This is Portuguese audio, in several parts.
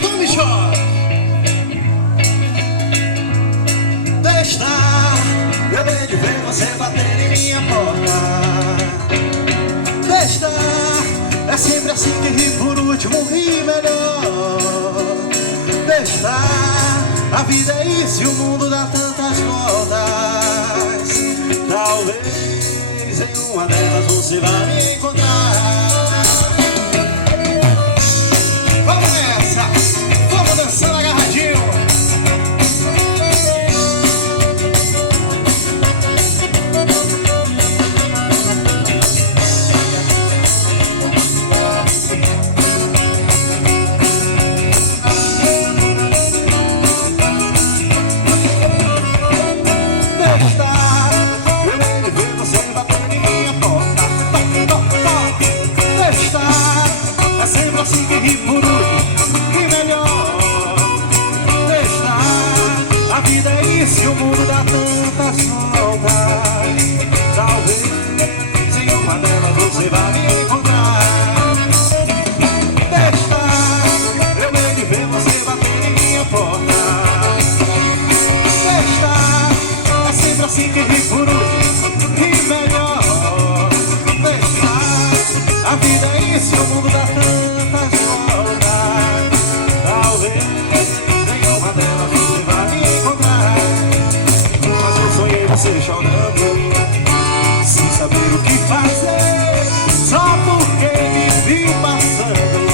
Tome Jorge. Testar, eu venho de ver você bater em minha porta. Testar, é sempre assim que ri por último, ri melhor. Testar, a vida é isso e o mundo dá tantas voltas. Talvez em uma delas você vai me encontrar. Vamos nessa, vamos dançando agarradinho. Assim que ri por último, ri melhor. Testar, a vida é isso e o mundo dá tantas voltas. Talvez em uma delas você vá me encontrar. Testar, eu venho de ver você bater em minha porta. Testar, é sempre assim que ri por último, ri melhor. Testar, a vida é isso e o mundo dá tantas. Talvez nenhuma delas você vai me encontrar. Mas eu sonhei você chorando, sem saber o que fazer, só porque me vi passando.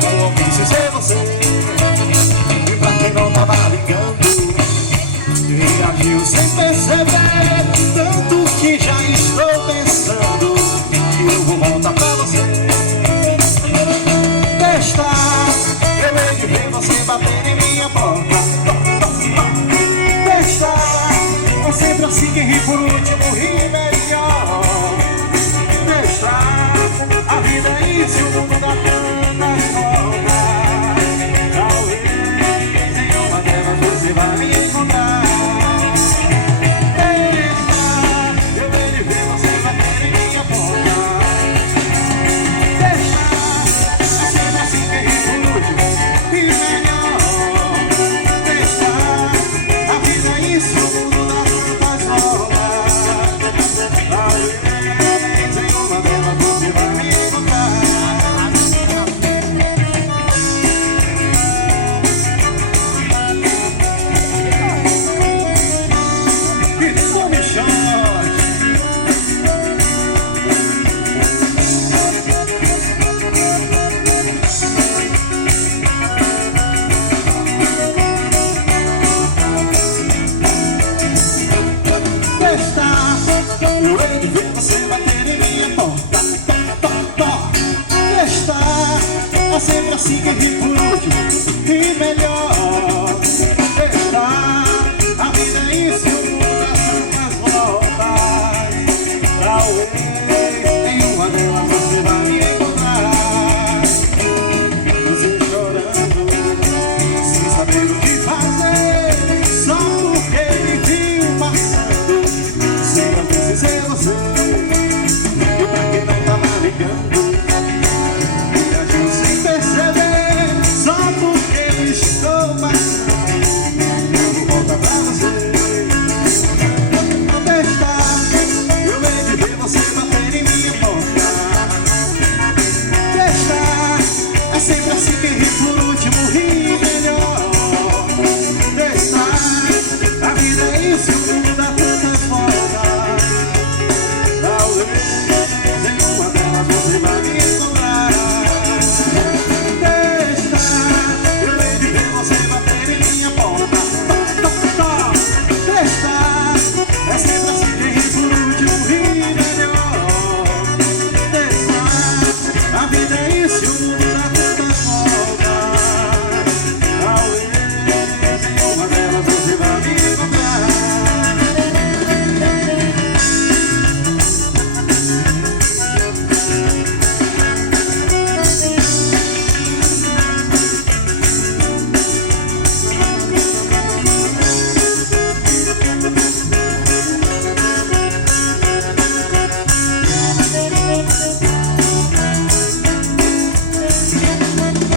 Como quis ser você, e pra quem não tava ligando, reagiu sem perceber. Tanto que já estou pensando que eu vou voltar pra você. Testar, eu venho de ver você bater em minha porta. Testar, é sempre assim que ri por último, ri melhor. Testar, a vida é isso e o mundo dá tantas voltas. Talvez em uma delas você vai me encontrar. Testar, eu venho de ver você bater em minha porta. Eu venho de ver você bater em minha porta. Testar, é sempre assim que ri por último, ri melhor. Testar, a vida é isso e o mundo dá tantas voltas. Talvez em uma delas você vai me encontrar. Você chorando, sem saber o que fazer, só porque me viu passando. Sem vezes é você, e pra quem não tava ligando, reagiu sem perceber, só porque eu estou passando. Eu vou voltar pra você. Testar, eu venho de ver você bater em minha porta. Testar, é sempre assim que ri por último, ri melhor. Testar, a vida é isso, o mundo dá